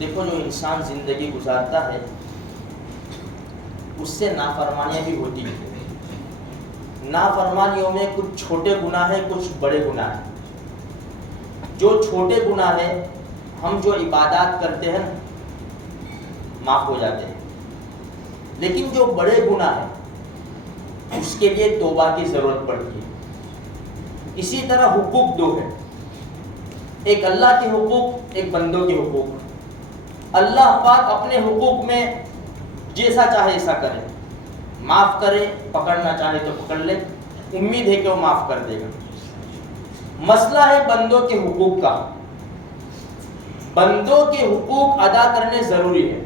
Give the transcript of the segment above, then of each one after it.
دیکھو جو انسان زندگی گزارتا ہے اس سے نافرمانیاں بھی ہوتی ہیں. نافرمانیوں میں کچھ چھوٹے گناہ ہیں، کچھ بڑے گناہ ہیں. جو چھوٹے گناہ ہیں ہم جو عبادات کرتے ہیں معاف ہو جاتے ہیں، لیکن جو بڑے گناہ ہیں اس کے لیے توبہ کی ضرورت پڑتی ہے. اسی طرح حقوق دو ہیں، ایک اللہ کے حقوق، ایک بندوں کے حقوق. اللہ پاک اپنے حقوق میں جیسا چاہے ایسا کرے، معاف کرے، پکڑنا چاہے تو پکڑ لے، امید ہے کہ وہ معاف کر دے گا. مسئلہ ہے بندوں کے حقوق کا. بندوں کے حقوق ادا کرنے ضروری ہے،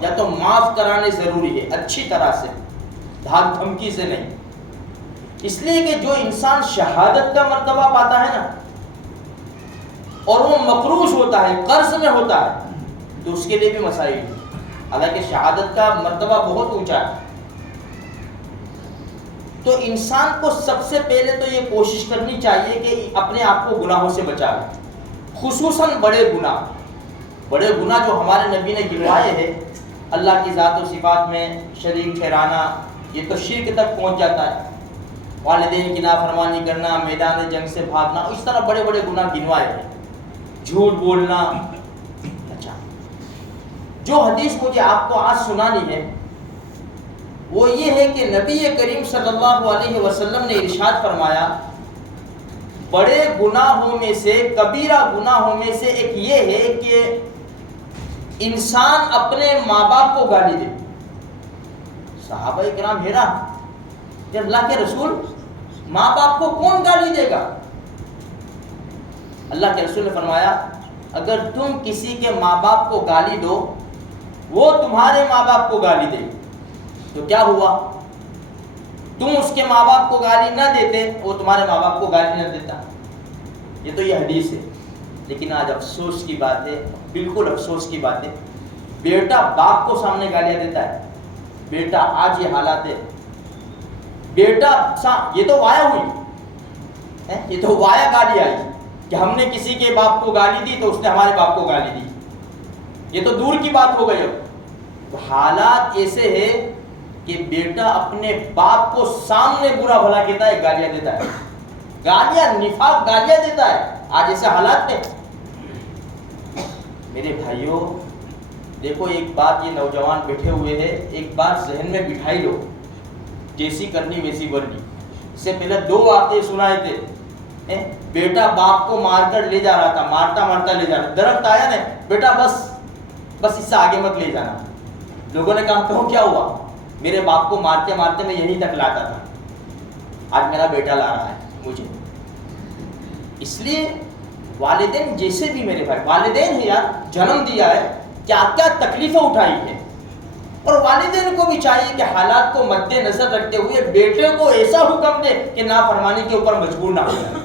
یا تو معاف کرانے ضروری ہے اچھی طرح سے، دھاک دھمکی سے نہیں. اس لیے کہ جو انسان شہادت کا مرتبہ پاتا ہے نا، اور وہ مقروض ہوتا ہے، قرض میں ہوتا ہے، تو اس کے لیے بھی مسائل ہیں. حالانکہ شہادت کا مرتبہ بہت اونچا ہے. تو انسان کو سب سے پہلے تو یہ کوشش کرنی چاہیے کہ اپنے آپ کو گناہوں سے بچائے، خصوصاً بڑے گناہ. بڑے گناہ جو ہمارے نبی نے گنوائے ہیں، اللہ کی ذات و صفات میں شریک ٹھہرانا، یہ تو شرک تک پہنچ جاتا ہے. والدین کی نافرمانی کرنا، میدان جنگ سے بھاگنا، اس طرح بڑے بڑے گناہ گنوائے ہیں. جھوٹ بولنا. اچھا، جو حدیث مجھے آپ کو آج سنانی ہے وہ یہ ہے کہ نبی کریم صلی اللہ علیہ وسلم نے ارشاد فرمایا، بڑے گناہوں میں سے، کبیرہ گناہوں میں سے ایک یہ ہے کہ انسان اپنے ماں باپ کو گالی دے. صحابہ کرام حیران کہ اللہ کے رسول، ماں باپ کو کون گالی دے گا؟ اللہ کے رسول نے فرمایا، اگر تم کسی کے ماں باپ کو گالی دو، وہ تمہارے ماں باپ کو گالی دے، تو کیا ہوا؟ تم اس کے ماں باپ کو گالی نہ دیتے، وہ تمہارے ماں باپ کو گالی نہ دیتا. یہ تو یہ حدیث ہے. لیکن آج افسوس کی بات ہے، بالکل افسوس کی بات ہے، بیٹا باپ کو سامنے گالیاں دیتا ہے. بیٹا، آج یہ حالات ہے. بیٹا، یہ تو وایا ہوئی، یہ تو وایا گالی آئی کہ ہم نے کسی کے باپ کو گالی دی تو اس نے ہمارے باپ کو گالی دی. یہ تو دور کی بات ہو گئی. اب حالات ایسے ہیں کہ بیٹا اپنے باپ کو سامنے برا بھلا کہتا ہے، گالیاں دیتا ہے، گالیاں، نفاق گالیاں دیتا ہے. آج ایسے حالات میں میرے بھائیوں دیکھو، ایک بات، یہ نوجوان بیٹھے ہوئے ہیں، ایک بات ذہن میں بٹھائی لو، جیسی کرنی ویسی برنی. اس سے پہلے 2 واقعے سنائے تھے. بیٹا باپ کو مار کر لے جا رہا تھا، مارتا مارتا لے جا رہا، درخت آیا نا، بیٹا بس اس سے آگے مت لے جانا. لوگوں نے کہا کہو کیا ہوا؟ میرے باپ کو مارتے مارتے میں یہیں تک لاتا تھا، آج میرا بیٹا لا رہا ہے مجھے. اس لیے والدین جیسے بھی، میرے بھائی، والدین ہے یار، جنم دیا ہے، کیا کیا تکلیفیں اٹھائی ہیں. اور والدین کو بھی چاہیے کہ حالات کو مد نظر رکھتے ہوئے بیٹے کو ایسا حکم دے کہ نافرمانی کے اوپر مجبور نہ ہو جائے.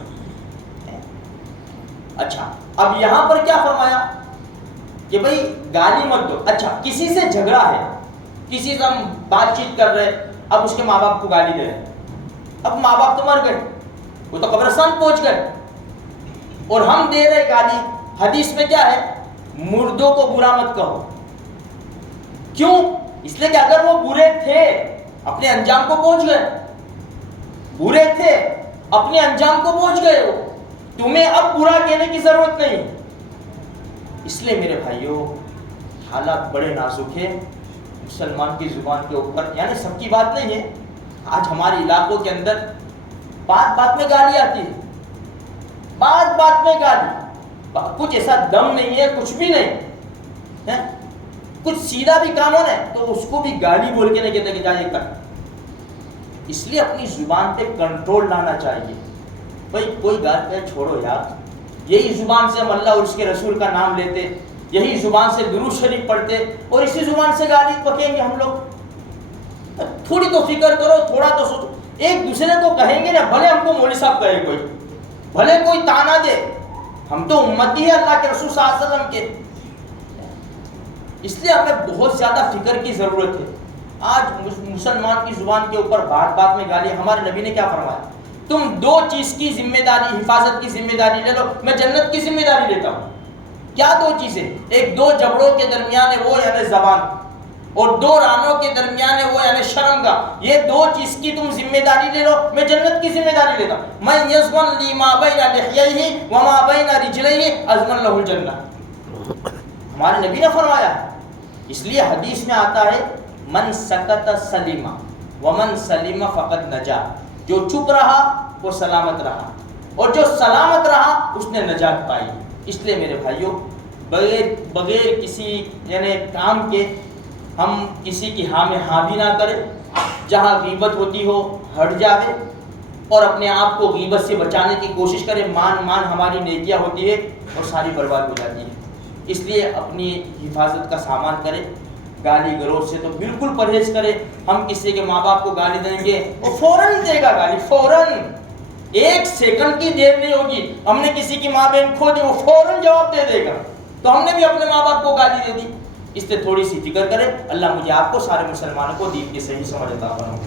اچھا، اب یہاں پر کیا فرمایا کہ بھئی گالی مت دو. اچھا، کسی سے جھگڑا ہے، کسی سے ہم بات چیت کر رہے، اب اس کے ماں باپ کو گالی دے رہے. اب ماں باپ تو مر گئے، وہ تو قبرستان پہنچ گئے، اور ہم دے رہے گالی. حدیث میں کیا ہے؟ مردوں کو برا مت کہو. کیوں؟ اس لیے کہ اگر وہ برے تھے، اپنے انجام کو پہنچ گئے، برے تھے، اپنے انجام کو پہنچ گئے، ہو تمہیں اب برا کہنے کی ضرورت نہیں. اس لیے میرے بھائیوں حالات بڑے نازک ہیں. مسلمان کی زبان کے اوپر، یعنی سب کی بات نہیں ہے، آج ہمارے علاقوں کے اندر بات بات میں گالی آتی ہے، بات بات میں گالی. کچھ ایسا دم نہیں ہے، کچھ بھی نہیں ہے، کچھ سیدھا بھی قانون ہے تو اس کو بھی گالی بول کے نہیں کہتے کہ جائے کر. اس لیے اپنی زبان پہ کنٹرول لانا چاہیے. بھائی کوئی گال پہ چھوڑو یار، یہی زبان سے ہم اللہ اور اس کے رسول کا نام لیتے، یہی زبان سے درود شریف پڑھتے، اور اسی زبان سے گالی پکیں گے ہم لوگ. تھوڑی تو فکر کرو، تھوڑا تو سوچو. ایک دوسرے کو کہیں گے نا، بھلے ہم کو مولوی صاحب کہے کوئی، بھلے کوئی تانا دے، ہم تو امتی ہے اللہ کے رسول صلی اللہ علیہ وسلم کے. اس لیے ہمیں بہت زیادہ فکر کی ضرورت ہے. آج مسلمان کی زبان کے اوپر بات بات میں گالی. ہمارے نبی نے کیا فرمایا؟ تم 2 چیز کی ذمہ داری، حفاظت کی ذمہ داری لے لو، میں جنت کی ذمہ داری لیتا ہوں. کیا دو چیزیں؟ ایک دو جبڑوں کے درمیان ہے وہ یعنی زبان، اور دو رانوں کے درمیان ہے وہ یعنی شرم کا. یہ دو چیز کی تم ذمہ داری لے لو، میں جنت کی ذمہ داری لیتا ہوں. من یضمن لی ما بین لحییہ وما بین رجلیہ اضمن لہ الجنہ. ہمارے نبی نے فرمایا ہے. اس لیے حدیث میں آتا ہے من سکت سلیم ومن سلیم فقد نجا. جو چپ رہا وہ سلامت رہا، اور جو سلامت رہا اس نے نجات پائی. اس لیے میرے بھائیوں، بغیر کسی یعنی کام کے ہم کسی کی ہاں میں ہاں بھی نہ کریں. جہاں غیبت ہوتی ہو ہٹ جاوے، اور اپنے آپ کو غیبت سے بچانے کی کوشش کریں. مان ہماری نیکیاں ہوتی ہے اور ساری برباد ہو جاتی ہے. اس لیے اپنی حفاظت کا سامان کریں. گالی گلوچ سے تو بالکل پرہیز کریں. ہم کسی کے ماں باپ کو گالی دیں گے وہ فوراً دے گا گالی، فوراً، ایک سیکنڈ کی دیر نہیں ہوگی. ہم نے کسی کی ماں بہن کھو دی وہ فوراً جواب دے دے گا. تو ہم نے بھی اپنے ماں باپ کو گالی دے دی. اس سے تھوڑی سی فکر کریں. اللہ مجھے آپ کو سارے مسلمانوں کو دین کی صحیح سمجھ عطا فرمائے.